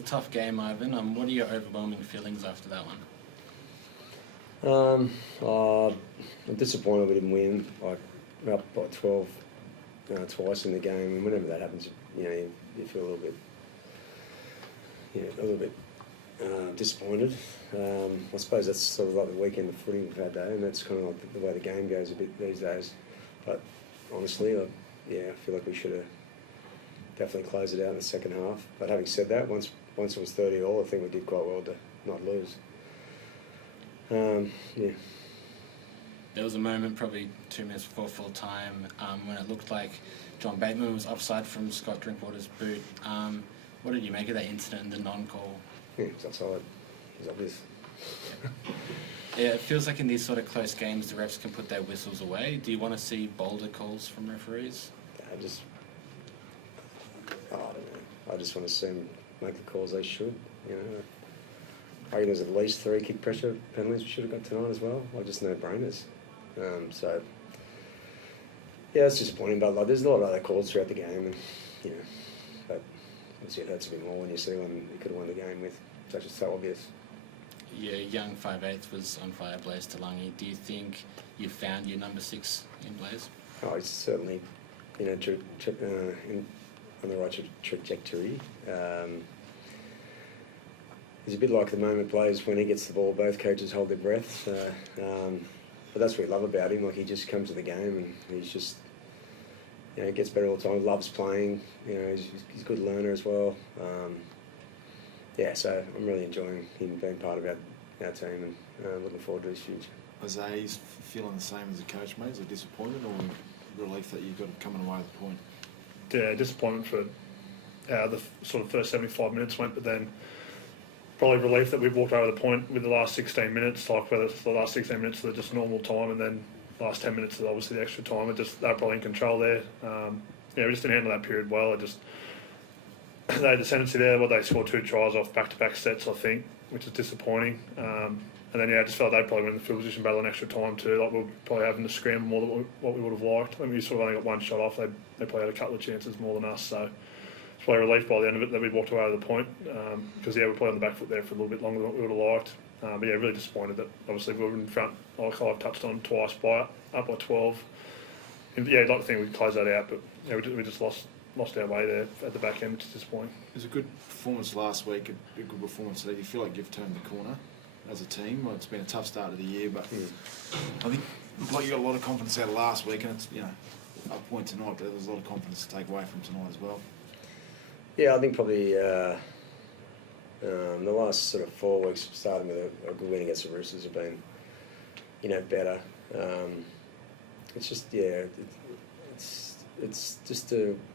a tough game, Ivan. What are your overwhelming feelings after that one? I'm disappointed we didn't win. Like, we're up by 12 twice in the game, and whenever that happens, you feel a little bit disappointed. I suppose that's sort of like the weekend of footy we've had, though, and that's kind of like the way the game goes a bit these days. But honestly, I feel like we should have definitely closed it out in the second half. But having said that, once it was 30-all, I think we did quite well to not lose. There was a moment, probably 2 minutes before full time, when it looked like John Bateman was offside from Scott Drinkwater's boot. What did you make of that incident and the non-call? Yeah, it's offside. It was obvious. Yeah, it feels like in these sort of close games, the refs can put their whistles away. Do you want to see bolder calls from referees? I don't know. I just want to see them make the calls they should. I reckon there's at least 3 kick pressure penalties we should have got tonight as well. Just no-brainers. So, yeah, it's disappointing. But there's a lot of other calls throughout the game, and but obviously it hurts a bit more when you see one you could have won the game with. Such as so obvious. Yeah, young 5'8" was on fire, Blaze Talangi. Do you think you found your number 6 in Blaze? Oh, he's certainly, on the right trajectory. He's a bit like the moment Blaze when he gets the ball. Both coaches hold their breath. So, but that's what we love about him. Like, he just comes to the game and he's just, he gets better all the time. He loves playing. He's a good learner as well. So I'm really enjoying him being part of our team and looking forward to his future. Jose's feeling the same as a coach, mate? Is it disappointed or relief that you've got coming away with the point? Yeah, disappointment for how the sort of first 75 minutes went, but then probably relief that we walked over the point with the last 16 minutes, like whether it's the last 16 minutes are just normal time and then the last 10 minutes is obviously the extra time. They're probably in control there. We just didn't handle that period well. They had the tendency there, they scored 2 tries off back-to-back sets, I think, which is disappointing. And then, I just felt they'd probably win the field position battle in extra time too. Like, we're probably having to scramble more than what we would have liked. I mean, we sort of only got 1 shot off. They probably had a couple of chances more than us. So it's probably a relief by the end of it that we walked away with the point. Because, we played on the back foot there for a little bit longer than what we would have liked. But, really disappointed that, obviously, we were in front, like I've touched on twice, up by 12. And, I'd like to think we could close that out, but we just lost our way there at the back end, which is disappointing. It was a good performance last week, a good performance today. Do you feel like you've turned the corner as a team? Well, it's been a tough start of the year, but I think like you got a lot of confidence out of last week, and it's a point tonight, but there was a lot of confidence to take away from tonight as well. Yeah, I think probably the last sort of 4 weeks, starting with a good win against the Roosters, have been better. It's just it's just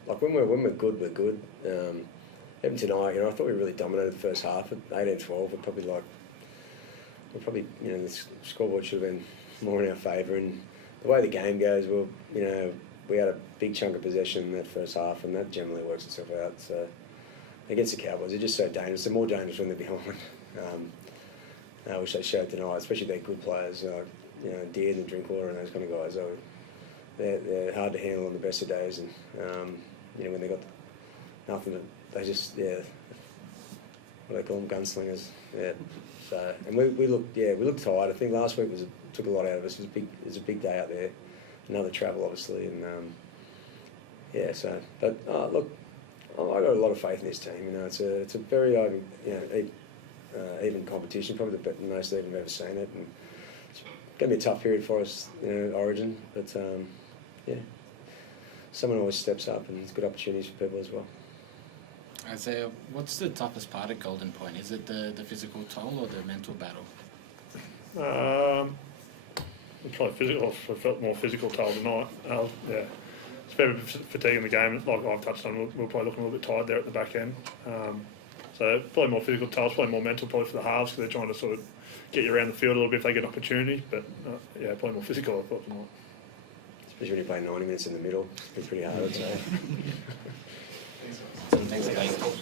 like when we're good, we're good. Even tonight, I thought we really dominated the first half at 18-12. We're probably the scoreboard should have been more in our favour. And the way the game goes, we had a big chunk of possession in that first half, and that generally works itself out. So against the Cowboys, they're just so dangerous. They're more dangerous when they're behind, which they showed tonight. Especially their good players, Deard and Drinkwater and those kind of guys. They're hard to handle on the best of days, and when they got nothing, they just what do they call them, gunslingers. Yeah. So and we looked tired. I think last week took a lot out of us. It was a big day out there, another travel obviously, and but look, I got a lot of faith in this team. It's a very even competition, probably the most even I've ever seen it, and it's going to be a tough period for us, Origin, but. Someone always steps up, and there's good opportunities for people as well. Isaiah, what's the toughest part of Golden Point? Is it the physical toll or the mental battle? Probably physical. I felt more physical toll tonight. It's a bit of fatigue in the game. Like I've touched on, we're probably looking a little bit tired there at the back end. So probably more physical toll, probably more mental probably for the halves, because they're trying to sort of get you around the field a little bit if they get an opportunity. But probably more physical, I thought, tonight. Especially when you play 90 minutes in the middle, it's pretty hard, I'd say. Thanks, guys.